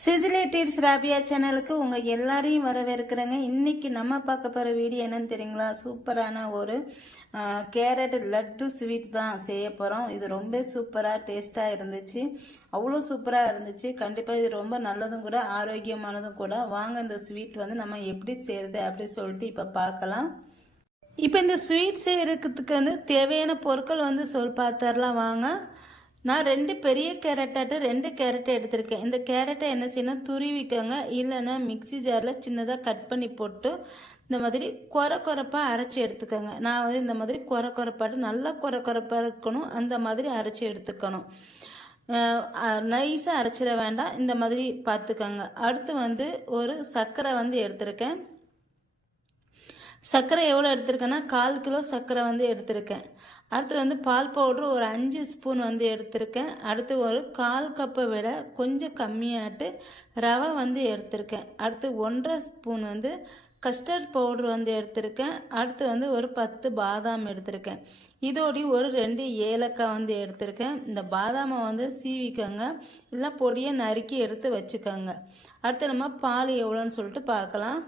சிசிலேட்டிவ்ஸ் ராபியா சேனலுக்கு உங்கள் எல்லாரையும் வரவேற்கிறேங்க. இன்னைக்கு நம்ம பார்க்க போகிற வீடியோ என்னன்னு தெரியுங்களா? சூப்பரான ஒரு கேரட் லட்டு ஸ்வீட் தான் செய்ய போகிறோம் இது ரொம்ப சூப்பராக டேஸ்ட்டாக இருந்துச்சு. அவ்வளோ சூப்பராக இருந்துச்சு. கண்டிப்பாக இது ரொம்ப நல்லதும் கூட ஆரோக்கியமானதும் கூட. வாங்க இந்த ஸ்வீட் வந்து நம்ம எப்படி செய்கிறது அப்படின்னு சொல்லிட்டு இப்போ பார்க்கலாம். இப்போ இந்த ஸ்வீட் செய்கிறதுக்கு வந்து தேவையான பொருட்கள் வந்து சொல் பார்த்துடலாம். வாங்க. நான் ரெண்டு பெரிய கேரட்டாட்டு ரெண்டு கேரட்டை எடுத்திருக்கேன். இந்த கேரட்டை என்ன செய்யணும்? துருவிக்கோங்க. இல்லைன்னா மிக்ஸி ஜாரில் சின்னதாக கட் பண்ணி போட்டு இந்த மாதிரி குறை குறைப்பாக அரைச்சி எடுத்துக்கோங்க. நான் வந்து இந்த மாதிரி குறை குறைப்பாட்டு நல்லா குறை குறைப்பாக இருக்கணும். அந்த மாதிரி அரைச்சி எடுத்துக்கணும். நைஸாக அரைச்சிட வேண்டாம். இந்த மாதிரி பார்த்துக்கோங்க அடுத்து வந்து ஒரு சர்க்கரை வந்து எடுத்திருக்கேன். சர்க்கரை எவ்வளோ எடுத்திருக்கேன்னா கால் கிலோ சர்க்கரை வந்து எடுத்திருக்கேன். அடுத்து வந்து பால் பவுட்ரு ஒரு அஞ்சு ஸ்பூன் வந்து எடுத்திருக்கேன். அடுத்து ஒரு கால் கப்பை விட கொஞ்சம் கம்மியாட்டு ரவை வந்து எடுத்திருக்கேன். அடுத்து ஒன்றரை ஸ்பூன் வந்து கஸ்டர்ட் பவுட்ரு வந்து எடுத்திருக்கேன். அடுத்து வந்து ஒரு பத்து பாதாம் எடுத்திருக்கேன். இதோடய ஒரு ரெண்டு ஏலக்காய் வந்து எடுத்திருக்கேன். இந்த பாதாமை வந்து சீவிக்கோங்க. இல்லை பொடியை நறுக்கி எடுத்து வச்சுக்கோங்க. அடுத்து நம்ம பால் எவ்வளோன்னு சொல்லிட்டு பார்க்கலாம்.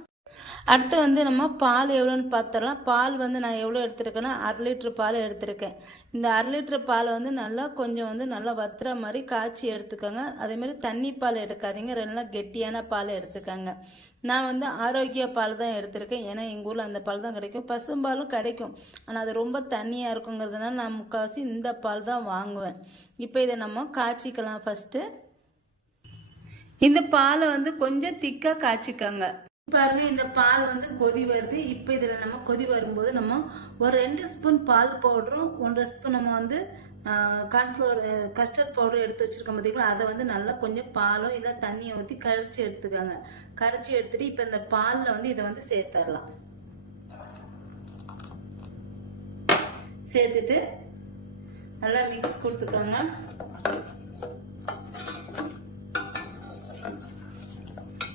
அடுத்து வந்து நம்ம பால் எவ்வளோன்னு பார்த்துடலாம். பால் வந்து நான் எவ்வளோ எடுத்திருக்கேன்னா அரை லிட்ரு பால் எடுத்திருக்கேன். இந்த அரை லிட்ரு பாலை வந்து நல்லா கொஞ்சம் வந்து நல்லா வத்துற மாதிரி காய்ச்சி எடுத்துக்கோங்க. அதேமாதிரி தண்ணி பால் எடுக்காதீங்க. நல்லா கெட்டியான பால் எடுத்துக்கோங்க. நான் வந்து ஆரோக்கிய பால் தான் எடுத்திருக்கேன். ஏன்னா எங்கள் ஊரில் அந்த பால் தான் கிடைக்கும். பசும்பாலும் கிடைக்கும். ஆனால் அது ரொம்ப தண்ணியாக இருக்குங்கிறதுனால நான் முக்கால்வாசி இந்த பால் தான் வாங்குவேன். இப்போ இதை நம்ம காய்ச்சிக்கலாம் ஃபஸ்ட்டு இந்த பாலை வந்து கொஞ்சம் திக்காக காய்ச்சிக்கோங்க. பாருங்க இந்த பால் வந்து கொதி வருது. இப்போ இதில் நம்ம கொதி வரும்போது நம்ம ஒரு ரெண்டு ஸ்பூன் பால் பவுடரும் ஒன்றரை ஸ்பூன் நம்ம வந்து கார்ன்ஃப்ளவர் கஸ்டர்ட் பவுடர் எடுத்து வச்சுருக்கோம் பார்த்தீங்களா அதை வந்து நல்லா கொஞ்சம் பாலோ இல்லை தண்ணியை ஊற்றி கரைச்சி எடுத்துக்கோங்க. கரைச்சி எடுத்துட்டு இப்போ இந்த பாலில் வந்து இதை வந்து சேர்த்துடலாம் சேர்த்துட்டு நல்லா மிக்ஸ் கொடுத்துக்கோங்க.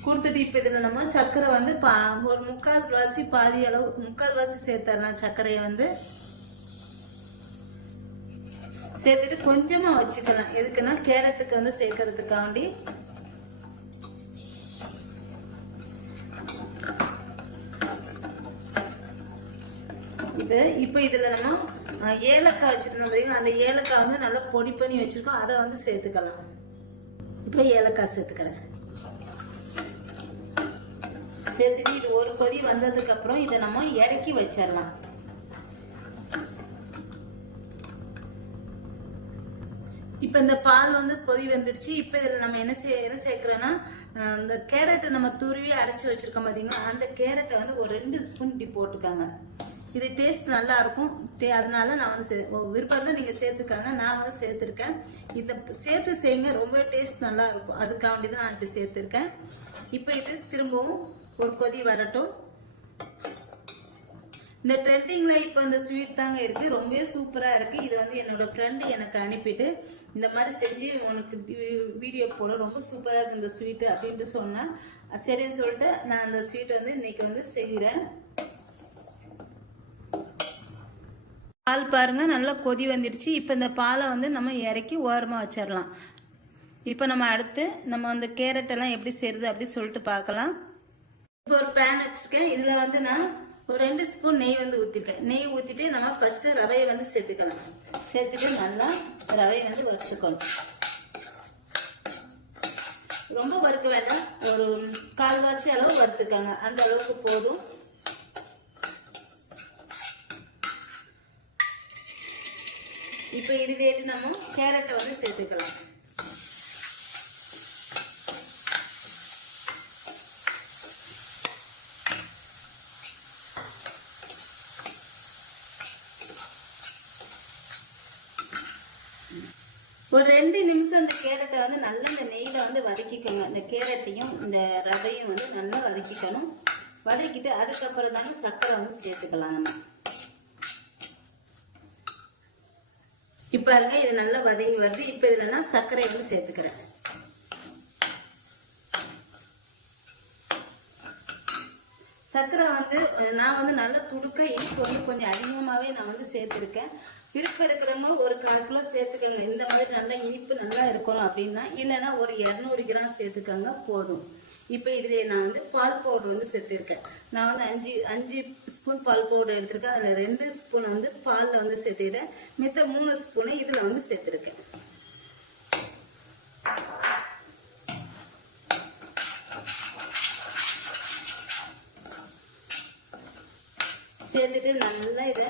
கொடுத்துட்டு இப்போ இதில் நம்ம சர்க்கரை வந்து பா ஒரு முக்கால் வாசி பாதி அளவு முக்கால் வாசி சேர்த்துடலாம் சர்க்கரையை வந்து. சேர்த்துட்டு கொஞ்சமாக வச்சுக்கலாம். எதுக்குன்னா கேரட்டுக்கு வந்து சேர்க்கறதுக்காண்டி. இது இப்போ இதில் நம்ம ஏலக்காய் வச்சுருந்தோம் தெரியும்? அந்த ஏலக்காய் வந்து நல்லா பொடி பண்ணி வச்சுருக்கோம். அதை வந்து சேர்த்துக்கலாம். இப்போ ஏலக்காய் சேர்த்துக்கிறேன். சேர்த்துட்டு இது ஒரு கொதி வந்ததுக்கு அப்புறம் இதை நம்ம இறக்கி வச்சிடலாம். இப்போ இந்த பால் வந்து கொதி வந்துருச்சு. இப்போ இதில் நம்ம என்ன சே என்ன சேர்க்குறோன்னா இந்த கேரட்டை நம்ம துருவி அரைச்சி வச்சிருக்கோம் பார்த்தீங்களா அந்த கேரட்டை வந்து ஒரு ரெண்டு ஸ்பூன் இப்படி போட்டுக்காங்க. இது டேஸ்ட் நல்லா இருக்கும். அதனால நான் வந்து சே விருப்பம் நீங்கள் சேர்த்துக்காங்க. நான் வந்து சேர்த்துருக்கேன். இதை சேர்த்து செய்யுங்க. ரொம்ப டேஸ்ட் நல்லா இருக்கும். அதுக்காண்டி தான் நான் இப்போ சேர்த்துருக்கேன். இப்போ இது திரும்பவும் ஒரு கொதி வரட்டும். இந்த ட்ரெண்டிங்கில் இப்போ இந்த ஸ்வீட் தாங்க இருக்குது ரொம்பவே சூப்பராக இருக்குது இது வந்து என்னோட ஃப்ரெண்டு எனக்கு அனுப்பிட்டு இந்த மாதிரி செஞ்சு உனக்கு வீடியோ போட ரொம்ப சூப்பராக இருக்குது இந்த ஸ்வீட்டு அப்படின்ட்டு சொன்னேன் சரின்னு சொல்லிட்டு நான் அந்த ஸ்வீட் வந்து இன்னைக்கு வந்து செய்கிறேன் பால் பாருங்க நல்லா கொதி வந்துடுச்சு இப்போ இந்த பாலை வந்து நம்ம இறக்கி ஓரமாக வச்சிடலாம். இப்போ நம்ம அடுத்து நம்ம அந்த கேரட்டெல்லாம் எப்படி செய்யுது அப்படி சொல்லிட்டு பார்க்கலாம். இப்போ ஒரு பேன் வச்சுருக்கேன் இதில் வந்து நான் ஒரு ரெண்டு ஸ்பூன் நெய் வந்து ஊற்றிருக்கேன் நெய் ஊற்றிட்டு நம்ம ஃபஸ்ட்டு ரவையை வந்து சேர்த்துக்கலாம். சேர்த்துட்டு நல்லா ரவையை வந்து வறுத்துக்கணும். ரொம்ப வறுக்க வேண்டாம். ஒரு கால்வாசி அளவு வறுத்துக்கோங்க. அந்த அளவுக்கு போதும். இப்போ இதுலேட்டு நம்ம கேரட்டை வந்து சேர்த்துக்கலாம். ஒரு ரெண்டு நிமிஷம் இந்த கேரட்டை வந்து நல்லா இந்த நெய்யில் வந்து வதக்கிக்கணும். இந்த கேரட்டையும் இந்த ரவையும் வந்து நல்லா வதக்கிக்கணும். வதக்கிட்டு அதுக்கப்புறம் தாங்க சர்க்கரை வந்து சேர்த்துக்கலாம் நம்ம. இப்போ இருங்க இது நல்லா வதங்கி வருது. இப்போ இதில் நான் வந்து சேர்த்துக்கிறேன். சர்க்கரை வந்து நான் வந்து நல்லா துடுக்க இனிப்பு வந்து கொஞ்சம் அதிகமாகவே நான் வந்து சேர்த்துருக்கேன். விருப்பம் இருக்கிறவங்க ஒரு கால் கிலோ சேர்த்துக்கோங்க. இந்த மாதிரி நல்லா இனிப்பு நல்லா இருக்கணும் அப்படின்னா இல்லைன்னா ஒரு இரநூறு கிராம் சேர்த்துக்கோங்க போதும். இப்போ இதில் நான் வந்து பால் பவுடர் வந்து சேர்த்துருக்கேன். நான் வந்து அஞ்சு அஞ்சு ஸ்பூன் பால் பவுடர் எடுத்திருக்கேன். அதில் ரெண்டு ஸ்பூன் வந்து பாலில் வந்து சேர்த்துக்கிட்டேன் மித்த மூணு ஸ்பூனை இதில் வந்து சேர்த்துருக்கேன். சேர்த்துட்டு நல்லா இதை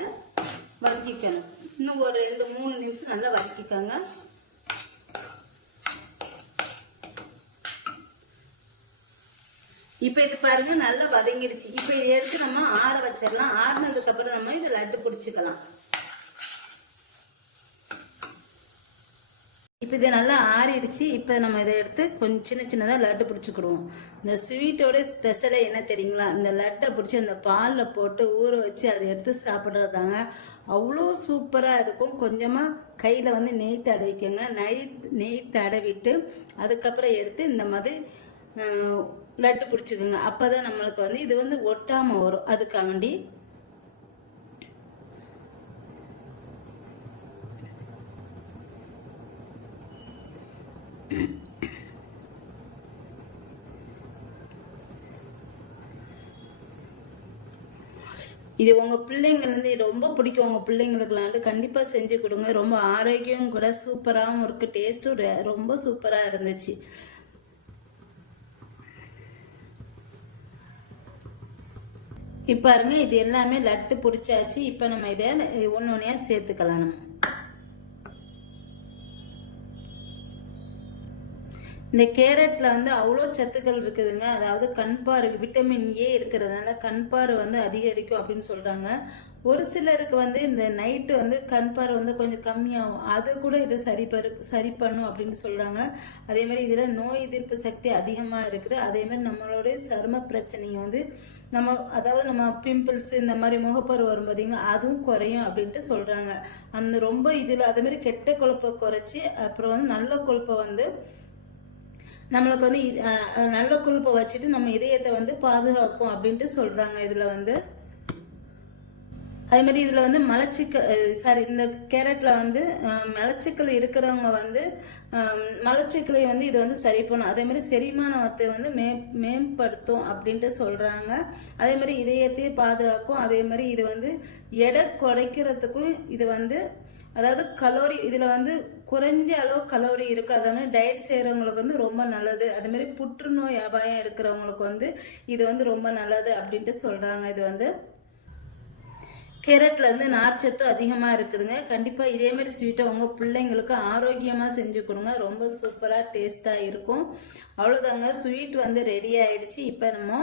வதக்கிக்கணும். இன்னும் ஒரு ரெண்டு மூணு நிமிஷம் நல்லா வதக்கிக்கோங்க. இப்போ இது பாருங்க நல்லா வதங்கிடுச்சு. இப்போ இதை எடுத்து நம்ம ஆற வச்சிடலாம். ஆறுனதுக்கு அப்புறம் நம்ம இதை லட்டு பிடிச்சிக்கலாம். இப்போ இது நல்லா ஆறிடுச்சு. இப்போ நம்ம இதை எடுத்து கொஞ்சம் சின்ன சின்னதாக லட்டு பிடிச்சிக்கிடுவோம். இந்த ஸ்வீட்டோட ஸ்பெஷலே என்ன தெரியுங்களா? இந்த லட்டை பிடிச்சி அந்த பாலில் போட்டு ஊற வச்சு அதை எடுத்து சாப்பிட்றதாங்க அவ்வளோ சூப்பராக இருக்கும். கொஞ்சமாக கையில் வந்து நெய் தடவிக்கோங்க. நெய் நெய் தடவிட்டு அதுக்கப்புறம் எடுத்து இந்த மாதிரி லட்டு பிடிச்சிக்கோங்க. அப்போ தான் நம்மளுக்கு வந்து இது வந்து ஒட்டாமல் வரும். அதுக்காண்டி இது உங்க பிள்ளைங்கள்ந்து ரொம்ப பிடிக்கும். உங்க பிள்ளைங்களுக்குலாண்டு கண்டிப்பா செஞ்சு கொடுங்க. ரொம்ப ஆரோக்கியம் கூட சூப்பராகவும் இருக்கு. டேஸ்ட்டும் ரொம்ப சூப்பரா இருந்துச்சு. இப்போ பாருங்க இது எல்லாமே லட்டு பிடிச்சாச்சு. இப்போ நம்ம இதை ஒன்று ஒன்றையாக சேர்த்துக்கலாம் நம்ம. இந்த கேரட்ல வந்து அவ்வளோ சத்துக்கள் இருக்குதுங்க. அதாவது கண் விட்டமின் ஏ இருக்கிறதுனால கண் வந்து அதிகரிக்கும் அப்படின்னு சொல்றாங்க. ஒரு சிலருக்கு வந்து இந்த நைட்டு வந்து கண் பார்வை வந்து கொஞ்சம் கம்மியாகும். அது கூட இதை சரி பரு சரி பண்ணும் அப்படின்னு சொல்றாங்க. அதே மாதிரி இதில் நோய் எதிர்ப்பு சக்தி அதிகமாக இருக்குது. அதே மாதிரி நம்மளுடைய சரும பிரச்சனையை வந்து நம்ம அதாவது நம்ம பிம்பிள்ஸ் இந்த மாதிரி முகப்பரு வரும் பார்த்தீங்கன்னா அதுவும் குறையும் அப்படின்ட்டு சொல்றாங்க. அந்த ரொம்ப இதில் அதே மாதிரி கெட்ட கொழுப்பை குறைச்சி அப்புறம் வந்து நல்ல கொழுப்பை வந்து நம்மளுக்கு வந்து நல்ல கொழுப்பை வச்சுட்டு நம்ம இதயத்தை வந்து பாதுகாக்கும் அப்படின்ட்டு சொல்கிறாங்க இதில் வந்து. அதே மாதிரி இதில் வந்து மலச்சிக்கல் சாரி இந்த கேரட்டில் வந்து மலச்சிக்கல் இருக்கிறவங்க வந்து மலச்சிக்கலை வந்து இது வந்து சரி பண்ணும் அதே மாதிரி செரிமானத்தை வந்து மே மேம்படுத்தும் அப்படின்ட்டு சொல்கிறாங்க அதே மாதிரி இதயத்தையே பாதுகாக்கும். அதே மாதிரி இது வந்து எடை குறைக்கிறதுக்கும் இது வந்து அதாவது கலோரி இதில் வந்து குறைஞ்ச அளவு கலோரி இருக்கு. அதாவது டயட் செய்யறவங்களுக்கு வந்து ரொம்ப நல்லது. அதே மாதிரி புற்றுநோய் அபாயம் இருக்கிறவங்களுக்கு வந்து இது வந்து ரொம்ப நல்லது அப்படின்ட்டு சொல்றாங்க. இது வந்து கேரட்ல வந்து நார்ச்சத்து அதிகமா இருக்குதுங்க. கண்டிப்பா இதே மாதிரி ஸ்வீட்டை உங்க பிள்ளைங்களுக்கு ஆரோக்கியமா செஞ்சு கொடுங்க. ரொம்ப சூப்பரா டேஸ்டா இருக்கும். அவ்வளவுதாங்க. ஸ்வீட் வந்து ரெடி ஆயிடுச்சு. இப்போ நம்ம